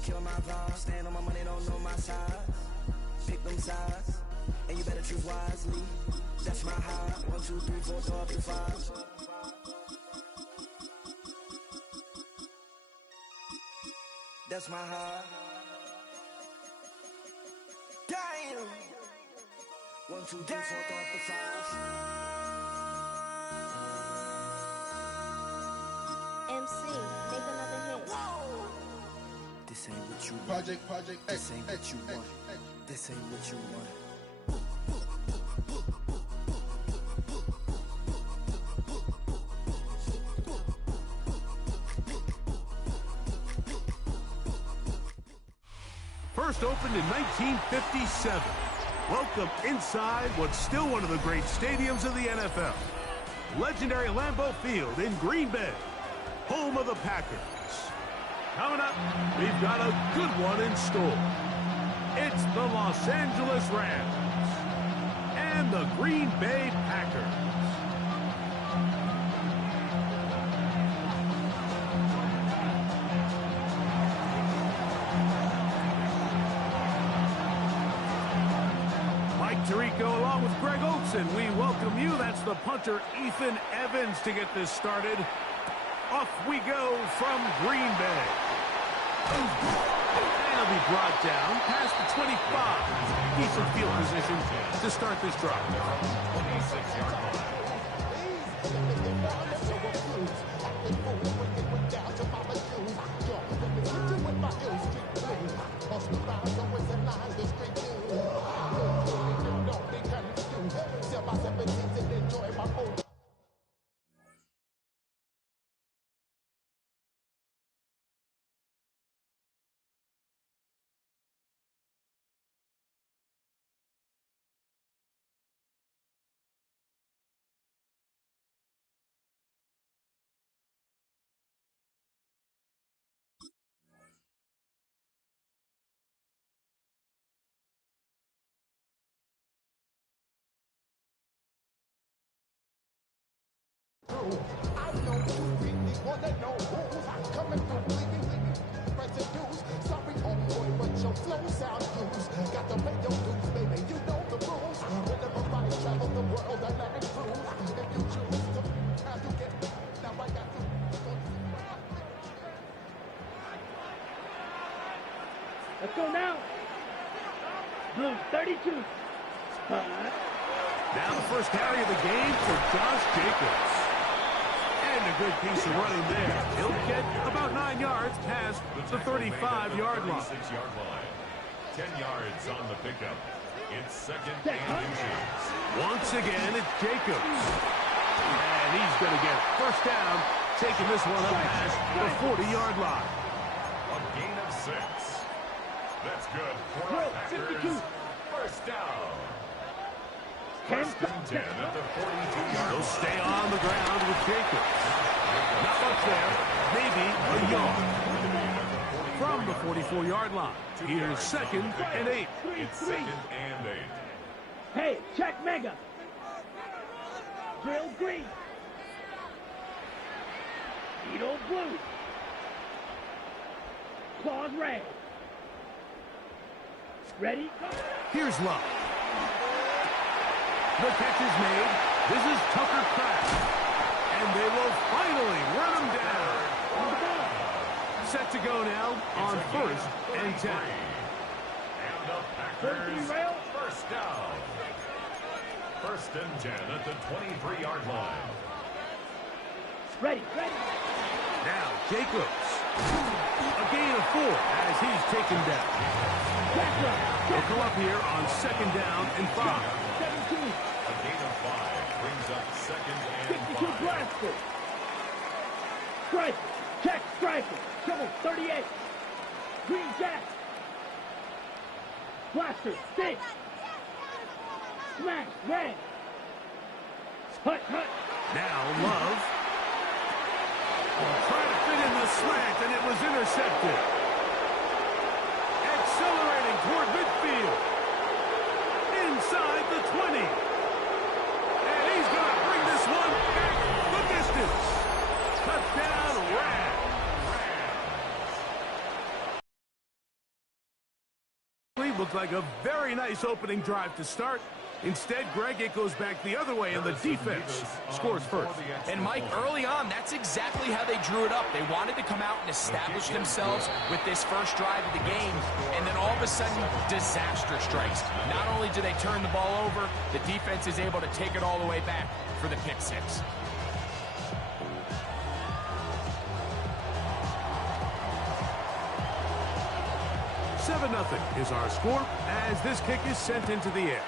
gon' kill my vibe. Stand on my money, don't know my side. Pick them sides, and you better choose wisely. That's my high. 1, 2, 3, 4, throw up to 5. That's my high. Damn. 1, 2, 3, 4, throw up to 5. MC, make another hit. This ain't what you want. Project This ain't what you want. This ain't what you want. First opened in 1957. Welcome inside what's still one of the great stadiums of the NFL. Legendary Lambeau Field in Green Bay, home of the Packers. Coming up, we've got a good one in store. It's the Los Angeles Rams and the Green Bay Packers. Mike Tirico along with Greg Oakson. We welcome you. That's the punter Ethan Evans to get this started. Off we go from Green Bay. And he'll be brought down past the 25. Decent field position to start this drive. 26-yard line. I know you really wanna know who's coming through, leaving residues. Sorry, homeboy, but your flow sound loose. Got to pay your dues, baby. You know the rules. Whenever I travel the world, I let it through. If you choose to, now you get. Now I got to. Let's go now. Blue 32. Now the first carry of the game for Josh Jacobs. And a good piece of running there. He'll get about 9 yards past the 35-yard line. 10 yards on the pickup. It's second and inches. Once again, it's Jacobs. And he's going to get first down, taking this one up past the 40-yard line. A gain of 6. That's good for the Packers. First down. First and 10 at the 42-yard. He'll stay on the ground with Jacobs. Not much there. Maybe a yard. From the 44-yard line. Here's second and 8. It's second and 8. Hey, check mega. Drill green. Needle blue. Claws red. Ready? Here's Love. The catch is made. This is Tucker Kraft. And they will finally run him down. Set to go now on first and 10. And the Packers first down. First and 10 at the 23-yard line. Ready. Now Jacobs. A gain of 4 as he's taken down. They'll go up here on second down and 5. 17. A gain of 5 brings up second and 52 5. blaster. Striker. Check striker. Trouble 38. Green jack. Blaster 6. Smash red. Hut. Now Love. Trying to fit in the slant, and it was intercepted. Accelerating toward midfield. Inside the 20. And he's going to bring this one back the distance. Touchdown, Rams. Looked like a very nice opening drive to start. Instead, Greg, it goes back the other way, and the defense scores first. And, Mike, early on, that's exactly how they drew it up. They wanted to come out and establish themselves with this first drive of the game, and then all of a sudden, disaster strikes. Not only do they turn the ball over, the defense is able to take it all the way back for the pick six. $7-0 is our score as this kick is sent into the air.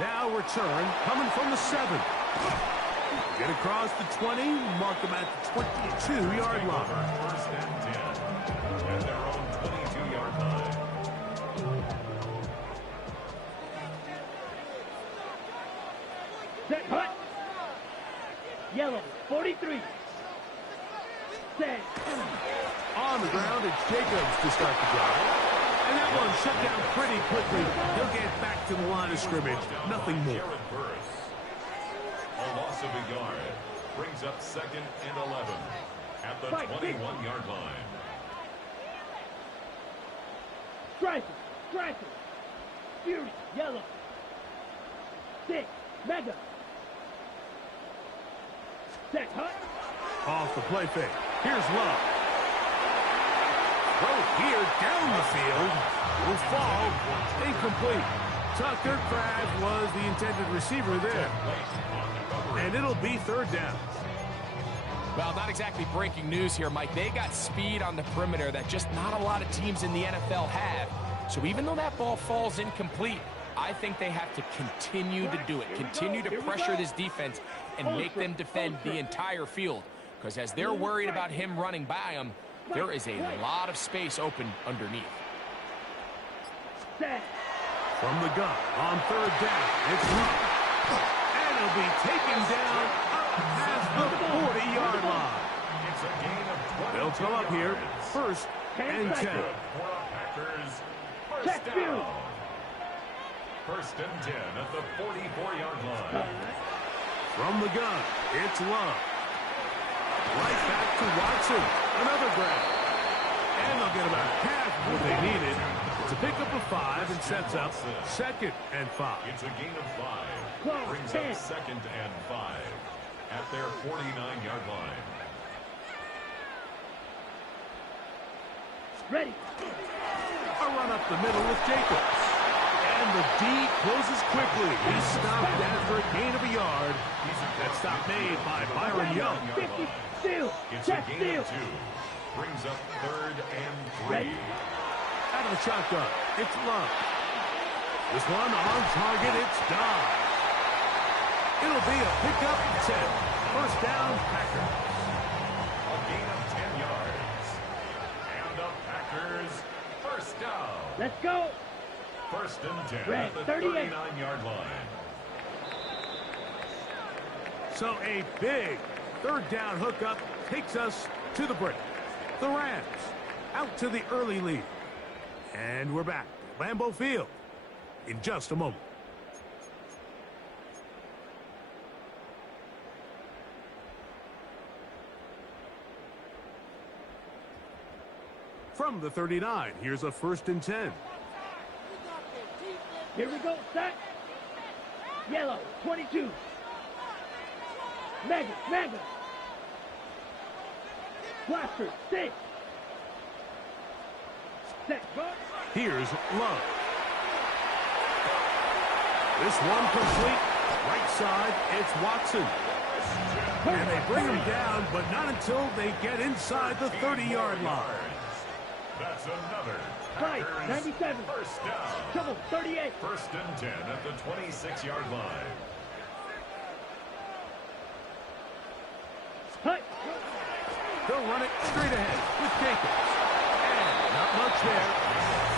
Now return, coming from the 7. Get across the 20, mark them at the 22-yard line. First and 10 at their own 22-yard line. Set, hut. Yellow, 43. Set. On the ground, it's Jacobs to start the drive. And that one shut down pretty quickly. He'll get back to the line of scrimmage. Nothing more. A loss of a yard brings up 2nd and 11 at the 21-yard line. Striker. Fury, yellow. 6, mega. Set, hut. Off the play fake. Here's Love. Throw here down the field. Will fall. Incomplete. Tucker Craft was the intended receiver there. And it'll be 3rd down. Well, not exactly breaking news here, Mike. They got speed on the perimeter that just not a lot of teams in the NFL have. So even though that ball falls incomplete, I think they have to continue to do it. Continue to pressure this defense and make them defend the entire field. Because as they're worried about him running by them, there is a lot of space open underneath. From the gun on 3rd down, it's Love. And he'll be taken down up past the 40-yard line. It's a gain of 20. They'll come up here, 1st and 10. For the Packers, first down. 1st and 10 at the 44-yard line. From the gun, it's Love. Right back to Watson. Another grab. And they'll get about half what they needed. It's a pickup of 5 and sets up 2nd and 5. It's a gain of 5. Brings up 2nd and 5 at their 49-yard line. Ready. A run up the middle with Jacobs. And the D closes quickly. He stopped after a gain of a yard. That stop made by Byron Young. 50, steal. It's a gain of 2. Brings up 3rd and 3. Out of the shotgun, it's Love. This one on target, it's Dodd. It'll be a pickup 10. 1st down, Packers. A gain of 10 yards. And the Packers, 1st down. Let's go. 1st and 10 Red, at the 38. 39-yard line. So a big 3rd down hookup takes us to the break. The Rams out to the early lead. And we're back at Lambeau Field in just a moment. From the 39, here's a 1st and 10. Here we go, set. Yellow, 22. Mega. Blaster, 6. Set, guard. Here's Love. This one complete. Right side, it's Watson. And they bring him down, but not until they get inside the 30-yard line. That's another Right, Packers 97. 1st down. Trouble, 38. 1st and 10 at the 26-yard line. Hut. They'll run it straight ahead with Jacobs. And not much there.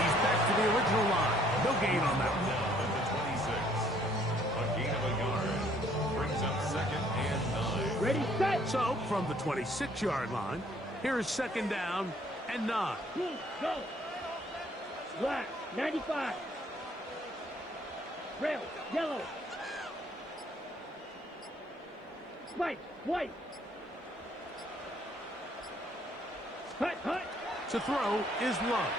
He's back to the original line. No gain on that one. Down at the 26. A gain of a yard. Brings up 2nd and 9. Ready, set. So, from the 26-yard line, here's 2nd down and 9. Go. Black, 95. Rail, yellow. Spike, white. Hut. To throw is Love.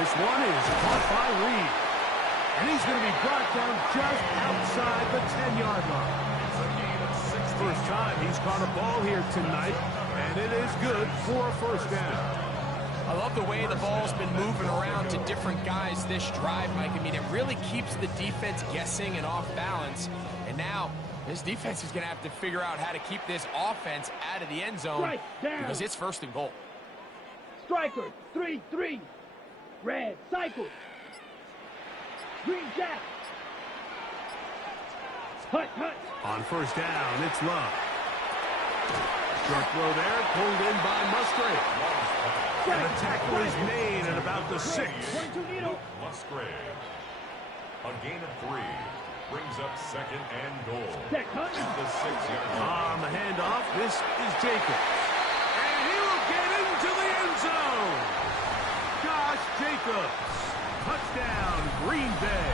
This one is caught by Reed. And he's going to be brought down just outside the 10-yard line. First time he's caught a ball here tonight, and it is good for a first down. I love the way the ball's been moving around to different guys this drive, Mike. I mean, it really keeps the defense guessing and off balance. And now this defense is going to have to figure out how to keep this offense out of the end zone because it's first and goal. Striker, 3-3. Red, cycle. Green jack. Hut, hut. On first down, it's Love. Short throw there, pulled in by Musgrave. And the tackle is made at about the 6. Musgrave. A gain of 3 brings up second and goal. Check, hut. At the 6-yard line. On the handoff, this is Jacobs. And he will get into the end zone. Josh Jacobs. Touchdown, Green Bay.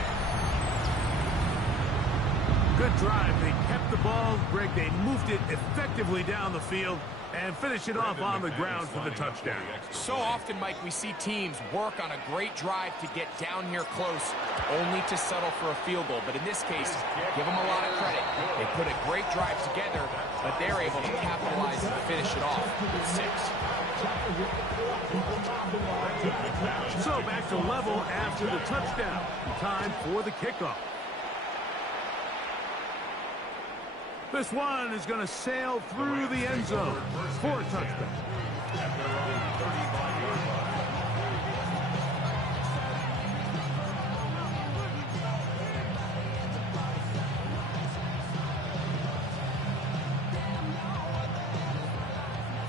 Good drive. They kept the ball. Greg, they moved it effectively down the field and finished it off on the ground for the touchdown. So often, Mike, we see teams work on a great drive to get down here close, only to settle for a field goal. But in this case, give them a lot of credit. They put a great drive together, but they're able to capitalize and finish it off with 6. So back to level after the touchdown. Time for the kickoff. This one is going to sail through the end zone for a touchdown.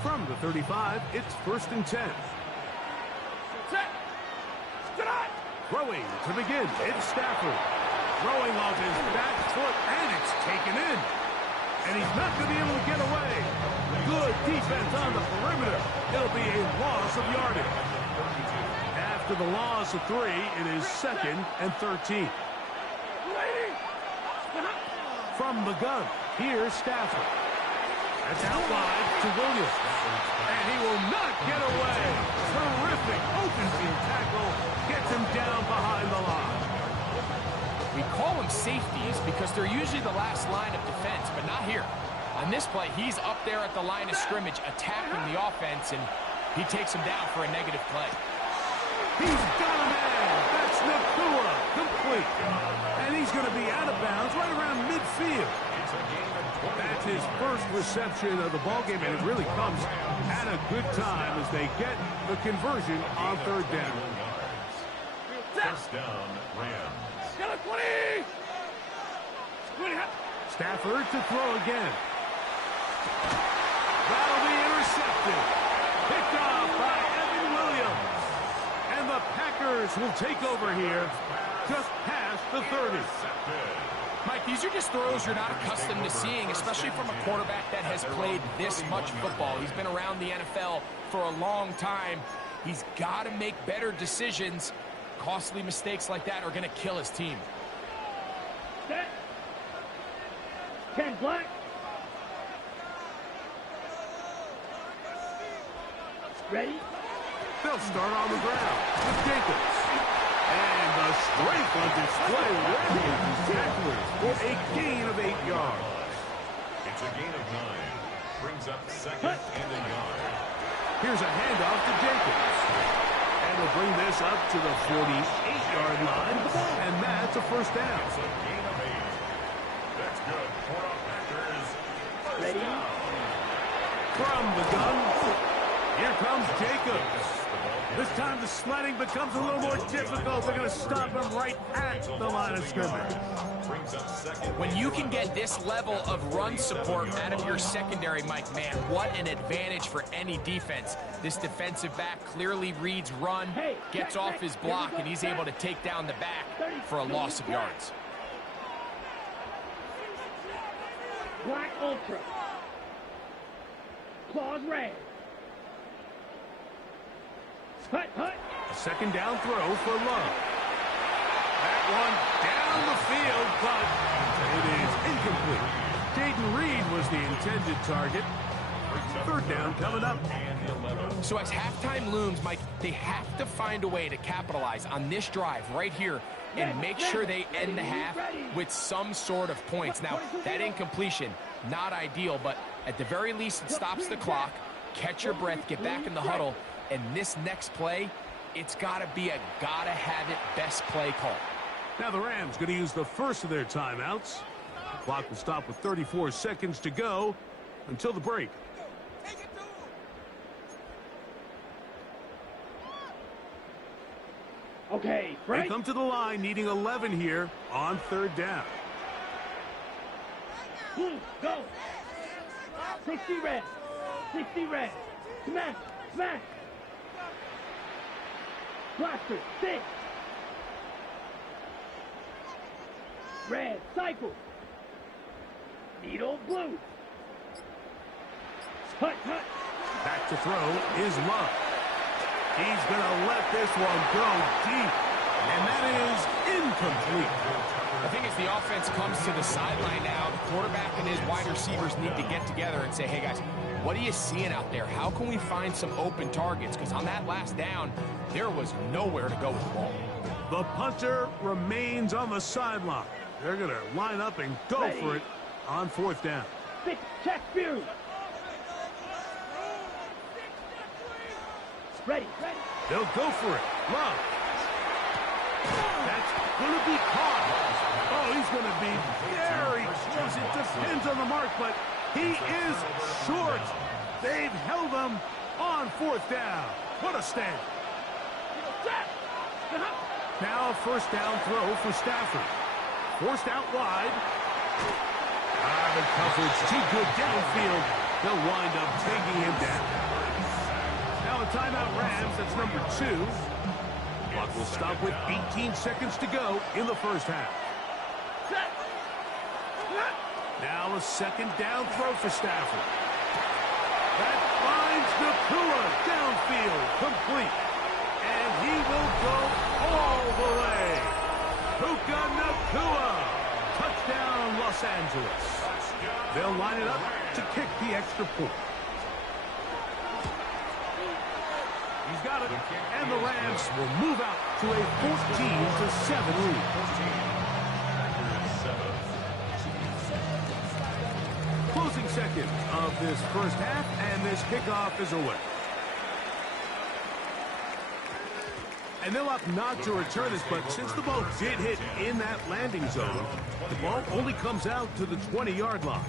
From the 35, it's first and 10. Throwing to begin, it's Stafford. Throwing off his back foot, and it's taken in. And he's not going to be able to get away. Good defense on the perimeter. It'll be a loss of yardage. After the loss of 3, it is second and 13. From the gun, here's Stafford. That's out wide to Williams. And he will not get away. Terrific open field tackle. Gets him down behind the line. We call them safeties because they're usually the last line of defense, but not here. On this play, he's up there at the line of scrimmage attacking the offense, and he takes him down for a negative play. He's got him in. That's Nakua. Complete. And he's going to be out of bounds right around midfield. That's his first reception of the ballgame, and it really comes at a good time as they get the conversion on third down. First down, Rams. Stafford to throw again. That'll be intercepted. Picked off by Evan Williams. And the Packers will take over here just past the 30. Mike, these are just throws you're not accustomed to seeing, especially from a quarterback that has played this much football. He's been around the NFL for a long time. He's got to make better decisions. Costly mistakes like that are going to kill his team. Set. 10 black. Ready? They'll start on the ground with Jacobs. And the strength on display with his tacklers for a gain of 8 yards. It's a gain of 9. Brings up second and a yard. Here's a handoff to Jacobs. And they'll bring this up to the 48-yard line. And that's a first down. It's a gain of 8. That's good for the Packers. First down. From the gun, here comes Jacobs. This time the sledding becomes a little more difficult. They're going to stop him right at the line of scrimmage. When you can get this level of run support out of your secondary, Mike, man, what an advantage for any defense. This defensive back clearly reads run, gets off his block, and he's able to take down the back for a loss of yards. Black Ultra. Claws red. Hut, hut. A second down throw for Love. That one down the field, but it is incomplete. Jaden Reed was the intended target. Third down coming up. So as halftime looms, Mike, they have to find a way to capitalize on this drive right here and make sure they end the half with some sort of points. Now, that incompletion, not ideal, but at the very least, it stops the clock. Catch your breath, get back in the huddle, and this next play, it's got to be a gotta-have-it best play call. Now the Rams going to use the first of their timeouts. The clock will stop with 34 seconds to go until the break. Okay, They Frank. come to the line needing 11 here on third down. Go. 60 red. 60 red. Smash. Smash. Blaster. 6. Red. Cycle. Needle. Blue. Hut. Hut. Back to throw is Love. He's going to let this one go deep. And that is incomplete. I think as the offense comes to the sideline now, the quarterback and his wide receivers need to get together and say, hey, guys, what are you seeing out there? How can we find some open targets? Because on that last down, there was nowhere to go with the ball. The punter remains on the sideline. They're going to line up and go for it on fourth down. 6. Check view. Ready. Ready. They'll go for it. Love. That's going to be caught. Oh, he's going to be very close. It depends on the mark, but he is short. They've held him on fourth down. What a stand. Now first down throw for Stafford. Forced out wide. The coverage too good downfield. They'll wind up taking him down. Now a timeout Rams. That's number 2. Clock will stop with 18 seconds to go in the first half. Now a second down throw for Stafford. That finds Nakua downfield, complete. And he will go all the way. Puka Nakua. Touchdown, Los Angeles. They'll line it up to kick the extra point. He's got it. And the Rams will move out to a 14-7 lead. Closing seconds of this first half, and this kickoff is away. And they'll opt not to return this, but since the ball did hit in that landing zone, the ball only comes out to the 20-yard line.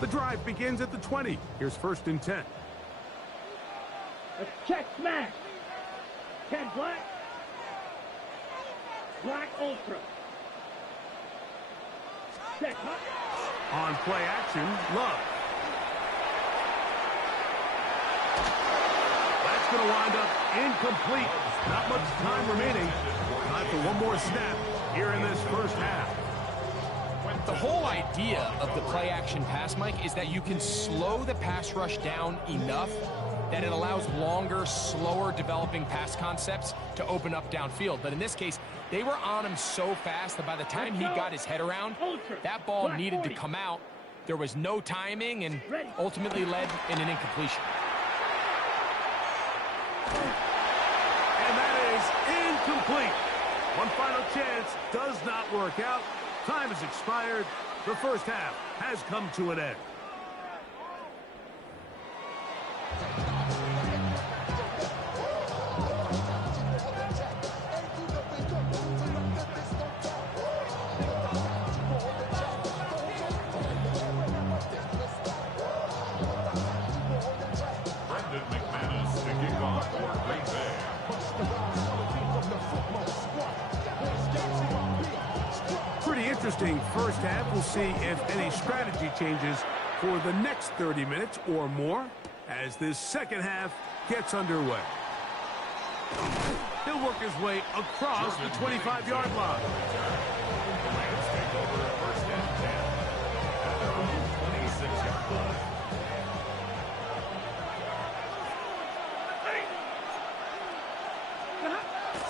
The drive begins at the 20. Here's first and 10. Let's check smash. 10 black. Black ultra. Set hut. On play action, Love. That's going to wind up incomplete. Not much time remaining. Time for one more snap here in this first half. The whole idea of the play-action pass, Mike, is that you can slow the pass rush down enough that it allows longer, slower developing pass concepts to open up downfield. But in this case, they were on him so fast that by the time he got his head around, that ball needed to come out. There was no timing and ultimately led in an incompletion. And that is incomplete. One final chance does not work out. Time has expired. The first half has come to an end. Pretty interesting first half. We'll see if any strategy changes for the next 30 minutes or more as this second half gets underway. He'll work his way across the 25-yard line.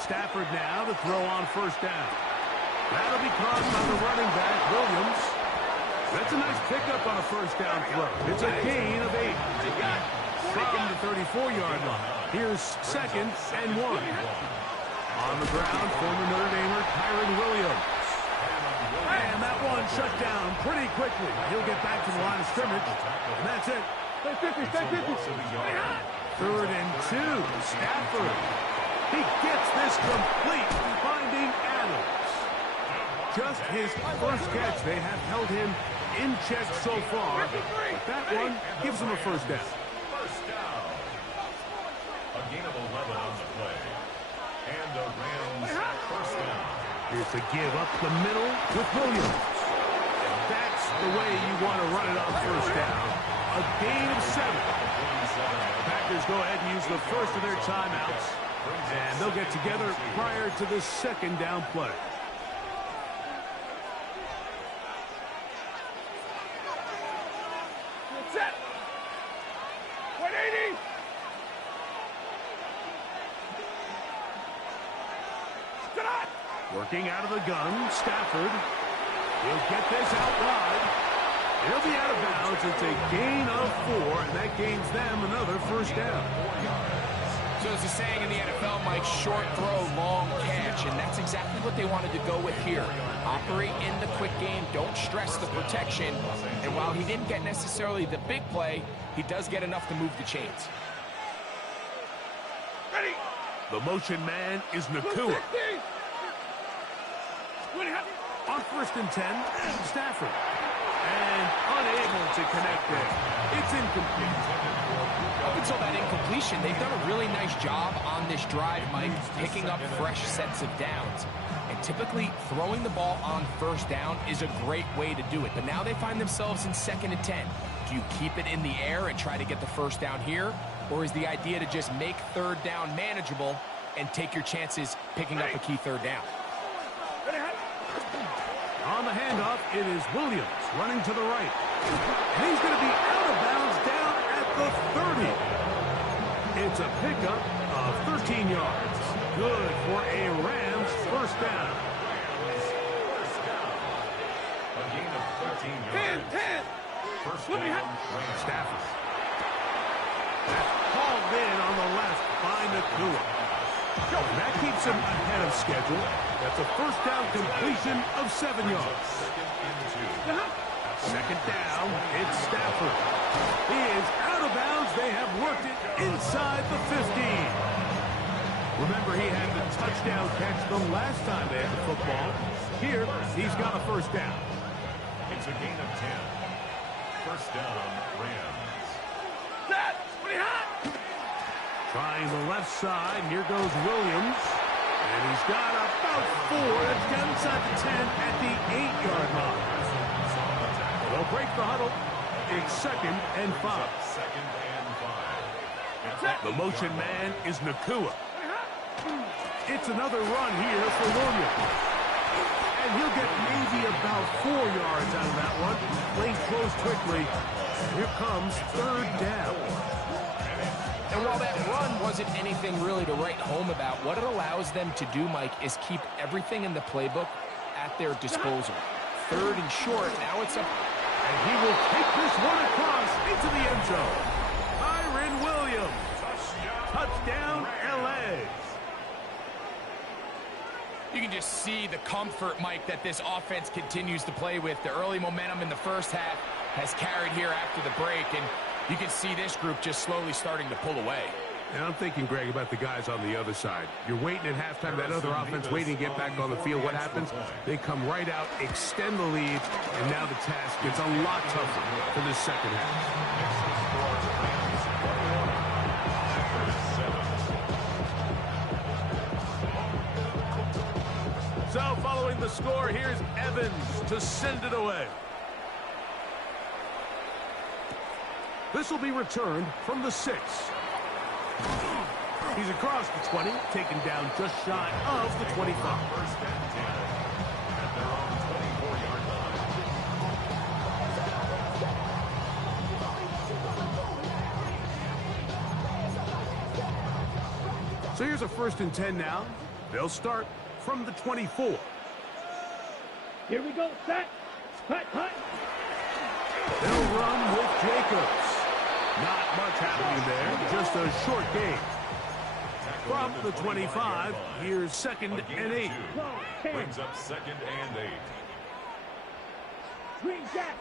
Stafford now to throw on first down. That'll be caught by the running back, Williams. That's a nice pickup on a first down throw. It's a gain of 8. From the 34-yard line. Here's 2nd and 1. On the ground, former Notre Damer, Kyron Williams. And that one shut down pretty quickly. He'll get back to the line of scrimmage. And that's it. Stay 50. 3rd and 2. Stafford. He gets this complete, finding Adams. Just his first catch. They have held him in check so far. But that one gives him a first down. First down. A gain of 11 on the play. And the Rams first down. Here's the give up the middle with Williams. That's the way you want to run it on first down. A gain of 7. Packers go ahead and use the first of their timeouts. And they'll get together prior to the 2nd down play. Set. 180. Working out of the gun, Stafford. He'll get this out wide. He'll be out of bounds. It's a gain of 4, and that gains them another first down. So there's a saying in the NFL, Mike, short throw, long catch, and that's exactly what they wanted to go with here. Operate in the quick game, don't stress the protection, and while he didn't get necessarily the big play, he does get enough to move the chains. Ready. The motion man is Nakua. On 1st and 10, Stafford. And unable to connect there. It's incomplete. Up until that incompletion, they've done a really nice job on this drive, Mike, picking up fresh sets of downs. And typically, throwing the ball on first down is a great way to do it. But now they find themselves in 2nd and 10. Do you keep it in the air and try to get the first down here? Or is the idea to just make 3rd down manageable and take your chances picking up a key 3rd down? On the handoff, it is Williams running to the right. And he's going to be out of bounds down at the 30. It's a pickup of 13 yards. Good for a Rams first down. A gain of 13 yards. 10. First down, Rams. Stafford. That's called in on the left by Nakua. And that keeps him ahead of schedule. That's a first down completion of 7 yards. 2nd down, it's Stafford. He is out of bounds. They have worked it inside the 15. Remember, he had the touchdown catch the last time they had the football. Here, he's got a first down. It's a gain of 10. First down, Rams. Set. 20 hot. Trying the left side. Here goes Williams. And he's got about 4. That's down inside the 10 at the 8-yard line. They'll break the huddle. It's 2nd and 5. 2nd and 5. The motion man is Nakua. It's another run here for Williams. And he'll get maybe about 4 yards out of that one. Plays close quickly. Here comes 3rd down. And while that run wasn't anything really to write home about, what it allows them to do, Mike, is keep everything in the playbook at their disposal. 3rd and short, now it's up. And he will take this one across into the end zone. Kyron Williams. Touchdown, L.A. You can just see the comfort, Mike, that this offense continues to play with. The early momentum in the first half has carried here after the break, and you can see this group just slowly starting to pull away. And I'm thinking, Greg, about the guys on the other side. You're waiting at halftime, that other offense waiting to get back on the field. What happens? They come right out, extend the lead, and now the task gets a lot tougher for the second half. So following the score, here's Evans to send it away. This will be returned from the 6. He's across the 20, taken down just shy of the 25. First and 10 at their own 24-yard line. So here's a 1st and 10 now They'll start from the 24. Here we go. Set. Hut, hut. They'll run with Jacobs. Not much happening there, just a short game. From the 25, here's 2nd and 8. Brings up 2nd and 8. Green jack.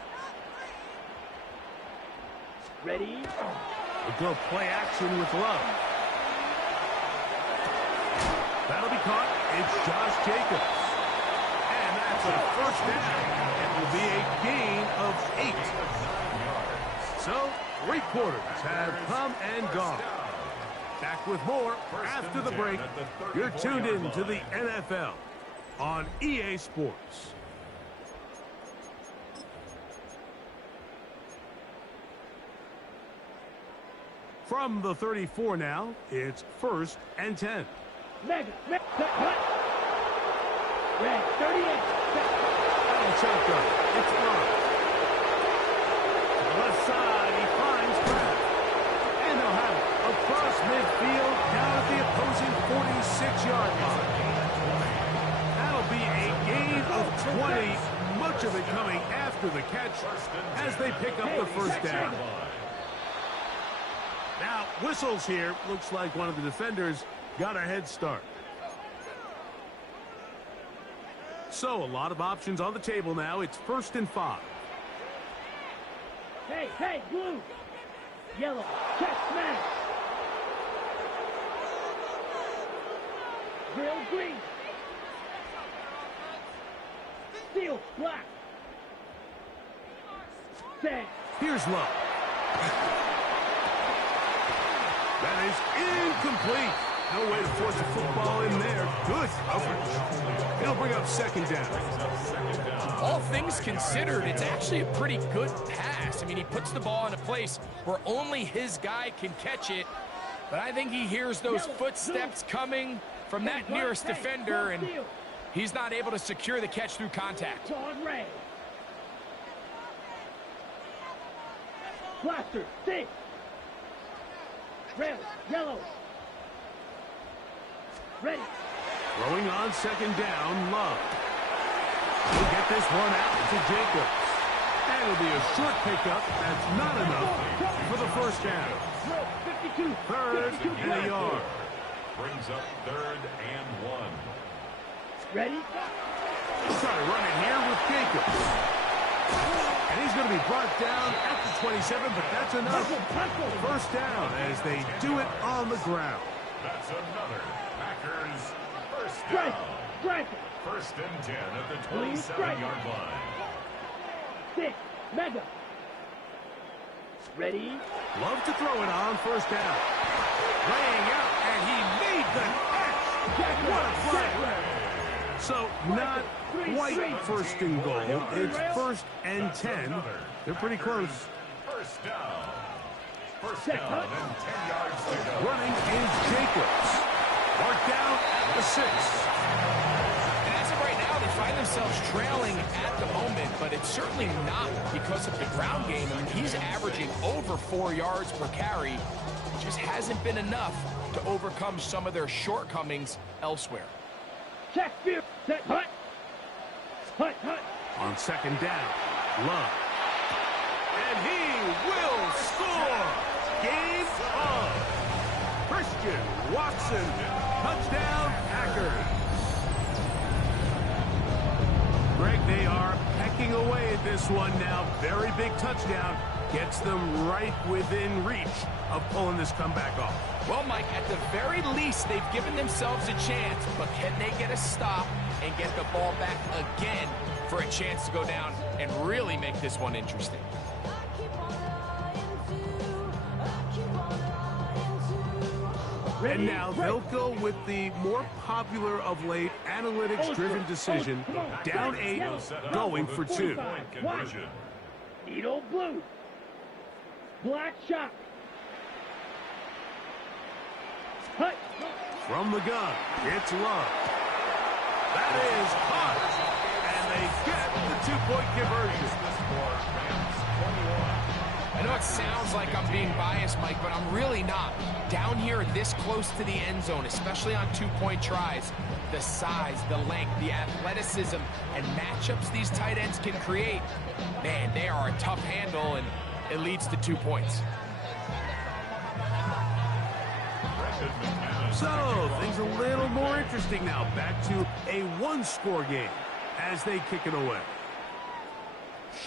Ready? We'll go play action with Love. That'll be caught. It's Josh Jacobs. And that's a first down. It will be a gain of 8. So, 3 quarters have come and gone. Back with more after the break. You're tuned in to the NFL on EA Sports. From the 34 now, it's 1st and 10. Mega. Hut. Red. 38. And shotgun. It's Love. To the left side, he finds Pratt. And they'll have it across midfield, down at the opposing 46-yard line. That'll be a gain of 20, much of it coming after the catch as they pick up the first down. Now, whistles here. Looks like one of the defenders got a head start. So, a lot of options on the table now. It's 1st and 5. Hey, blue. Yellow. Check smash. Real green. Steel. Black. Set. Here's Love. That is incomplete. No way to force the football in there. Good coverage. It'll bring up 2nd down. All things considered, it's actually a pretty good pass. I mean, he puts the ball in a place where only his guy can catch it. But I think he hears those footsteps coming from that nearest defender, and he's not able to secure the catch through contact. Ray. Blaster. Stick. Red. Yellow. Ready. Throwing on 2nd down, Love. He'll get this one out to Jacobs. And it'll be a short pickup. That's not enough for the first down. 52. 3rd and a yard. Brings up 3rd and 1. Ready? Try to run it here with Jacobs. And he's going to be brought down at the 27, but that's enough. First down as they do it on the ground. That's another Packers first down. Strike. 1st and 10 at the 27-yard line. Stick. Mega. Ready? Love to throw it on 1st down. Laying out, and he made the catch. What a play. So not quite 1st and goal. It's 1st and 10. They're pretty close. First down. First down and 10 yards to go. Running is Jacobs. Marked down at the 6. And as of right now, they find themselves trailing at the moment, but it's certainly not because of the ground game. I mean, he's averaging over 4 yards per carry. It just hasn't been enough to overcome some of their shortcomings elsewhere. Check field. Set. Hut. On 2nd down, Love. And he will score. Game on. Christian Watson. Touchdown, Packers. Greg, they are pecking away at this one now. Very big touchdown. Gets them right within reach of pulling this comeback off. Well, Mike, at the very least, they've given themselves a chance, but can they get a stop and get the ball back again for a chance to go down and really make this one interesting? And now they'll go with the more popular of late analytics-driven decision. Down 8, going for 2. Needle blue. Black shot. Hut. From the gun, it's Love. That is hot. And they get the 2-point conversion. I know it sounds like I'm being biased, Mike, but I'm really not. Down here this close to the end zone, especially on two-point tries, the size, the length, the athleticism, and matchups these tight ends can create, man, they are a tough handle, and it leads to 2 points. So, things a little more interesting now. Back to a one-score game as they kick it away.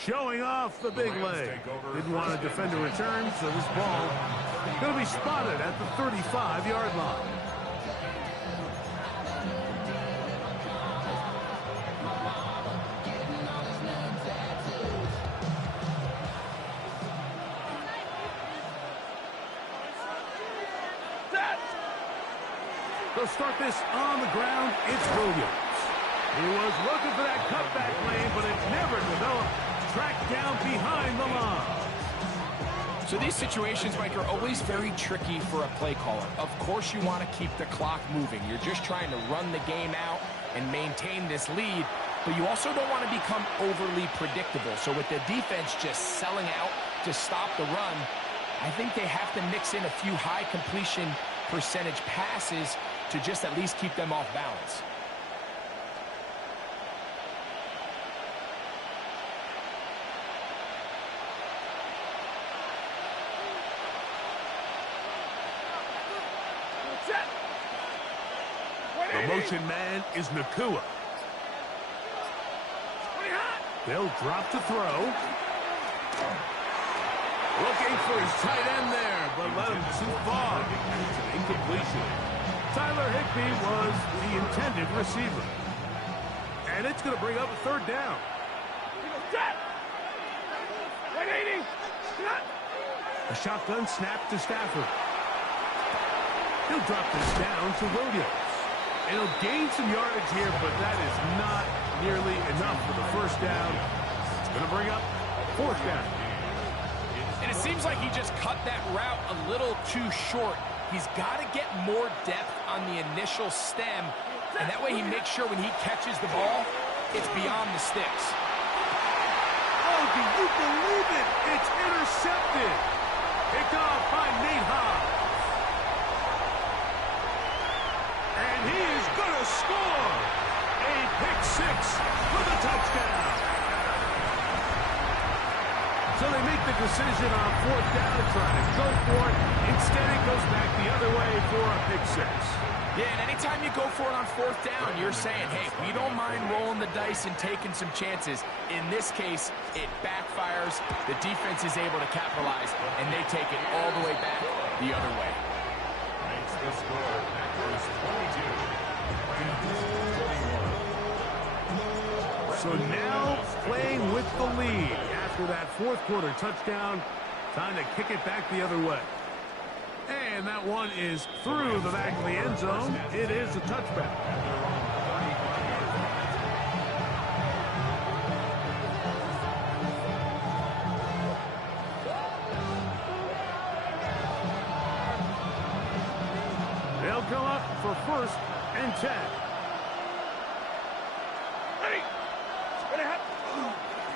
Showing off the big leg. Didn't want to defend a return, so this ball going to be spotted at the 35-yard line. They'll start this on the ground. It's Williams. He was looking for that cutback lane, but it never developed. Tracked down behind the line. So these situations, Mike, are always very tricky for a play caller. Of course you want to keep the clock moving. You're just trying to run the game out and maintain this lead, but you also don't want to become overly predictable. So with the defense just selling out to stop the run, I think they have to mix in a few high completion percentage passes to just at least keep them off balance. The motion man is Nakua. They'll drop to throw. Looking for his tight end there, but let him too far. It's an incompletion. Tyler Higbee was the intended receiver. And it's going to bring up a third down. A shotgun snap to Stafford. He'll drop this down to Williams. And he'll gain some yardage here, but that is not nearly enough for the first down. It's going to bring up fourth down. And it seems like he just cut that route a little too short. He's got to get more depth on the initial stem, and that way he makes sure when he catches the ball, it's beyond the sticks. Oh, do you believe it? It's intercepted. Picked off by Nate Hobbs. And he is going to score. A pick six for the touchdown. So they make the decision on fourth down to try to go for it. Instead, it goes back the other way for a pick six. Yeah, and anytime you go for it on fourth down, you're saying, hey, we don't mind rolling the dice and taking some chances. In this case, it backfires. The defense is able to capitalize, and they take it all the way back the other way. Makes the score. Packers 22. So now playing with the lead after that fourth quarter touchdown. Time to kick it back the other way. And that one is through the back of the end zone. It is a touchback. They'll come up for first and 10.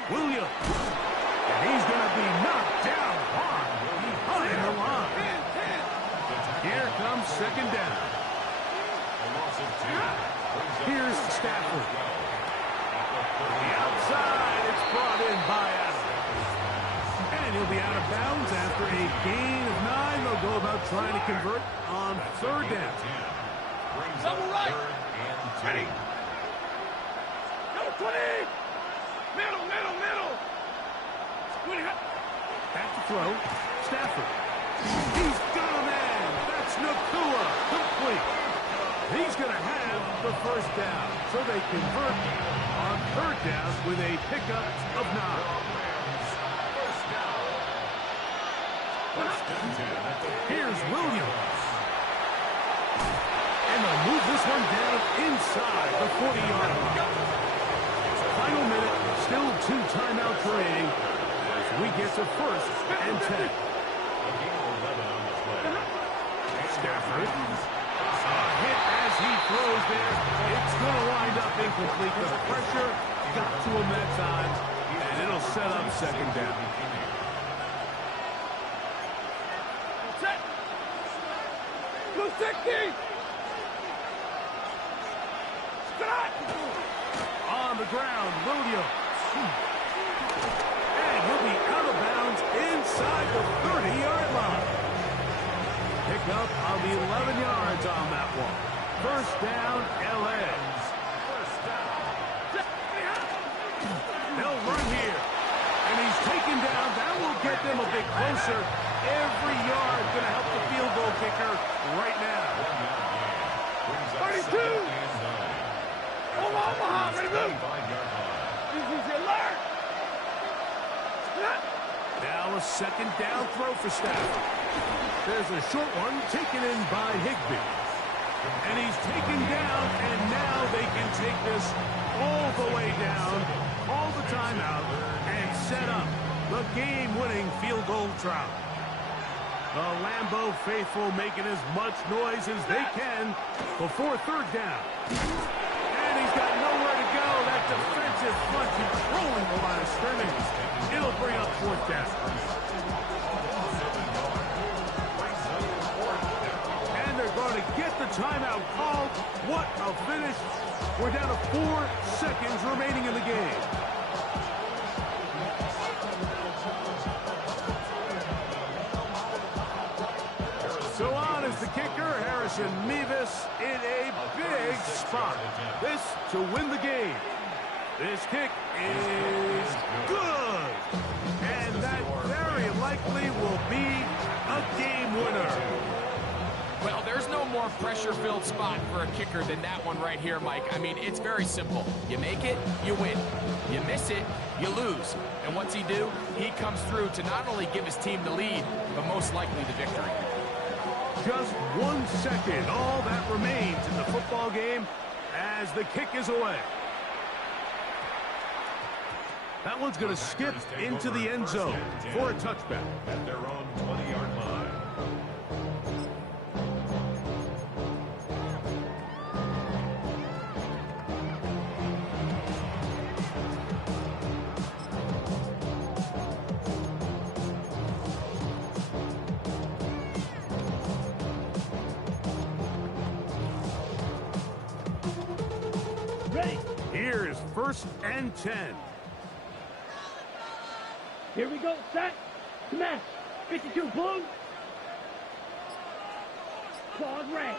Williams. And he's going to be knocked down hard behind the line. Here comes second down. Here's Stafford. The outside, it's brought in by Adams. And he'll be out of bounds after a gain of 9. They'll go about trying to convert on third down. Double right. Ready. Number 20. Middle. Back to throw. Stafford. He's got a man. That's Nakua. Complete. He's going to have the first down. So they convert on third down with a pickup of 9. Here's Williams. And they'll move this one down inside the 40-yard line. Final minute, still 2 timeouts remaining as we get to first and 10. Stafford. A hit as he throws there. It's going to wind up incomplete. The pressure got to him that time, and it'll set up second down. 260. On the ground, Williams. And he'll be out of bounds inside the 30-yard line. Pick up on the 11 yards on that one. First down, LA. They'll run here. And he's taken down. That will get them a bit closer. Every yard going to help the field goal kicker right now. 32. Omaha, ready to move. Easy alert. Now a second down throw for Stafford. There's a short one taken in by Higbee. And he's taken down, and now they can take this all the way down, call the timeout, and set up the game-winning field goal try. The Lambeau faithful making as much noise as they can before third down. And he's got nowhere to go. That defensive front controlling the line of scrimmage. It'll bring up fourth down. And they're going to get the timeout called. What a finish. We're down to 4 seconds remaining in the game. So on is the kicker, Harrison Mevis, in a big spot. This to win the game. This kick is good. And that very likely will be a game winner. Well, there's no more pressure-filled spot for a kicker than that one right here, Mike. I mean, it's very simple. You make it, you win. You miss it, you lose. And what's he do? He comes through to not only give his team the lead, but most likely the victory. Just 1 second, all that remains in the football game as the kick is away. That one's going to skip into the end zone for a touchback. At their own 20-yard line. Ready. Here is 1st and 10. Here we go. Set. Smash. 52 blue. Claws red.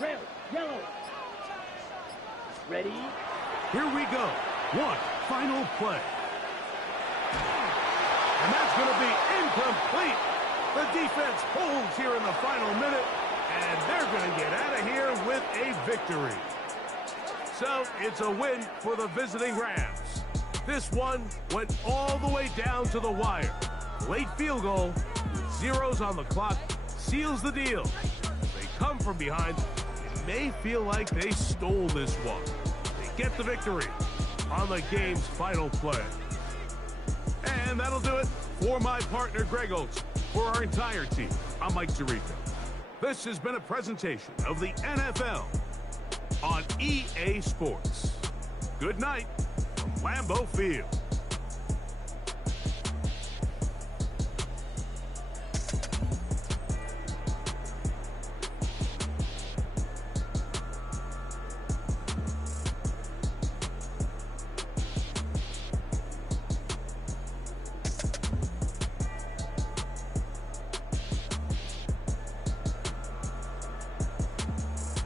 Red. Yellow. Ready. Here we go. One final play. And that's going to be incomplete. The defense holds here in the final minute, and they're going to get out of here with a victory. So it's a win for the visiting Rams. This one went all the way down to the wire. Late field goal with zeros on the clock seals the deal. They come from behind. It may feel like they stole this one. They get the victory on the game's final play. And that'll do it for my partner Greg Oates. For our entire team, I'm Mike Tirico. This has been a presentation of the NFL on EA Sports. Good night from Lambeau Field.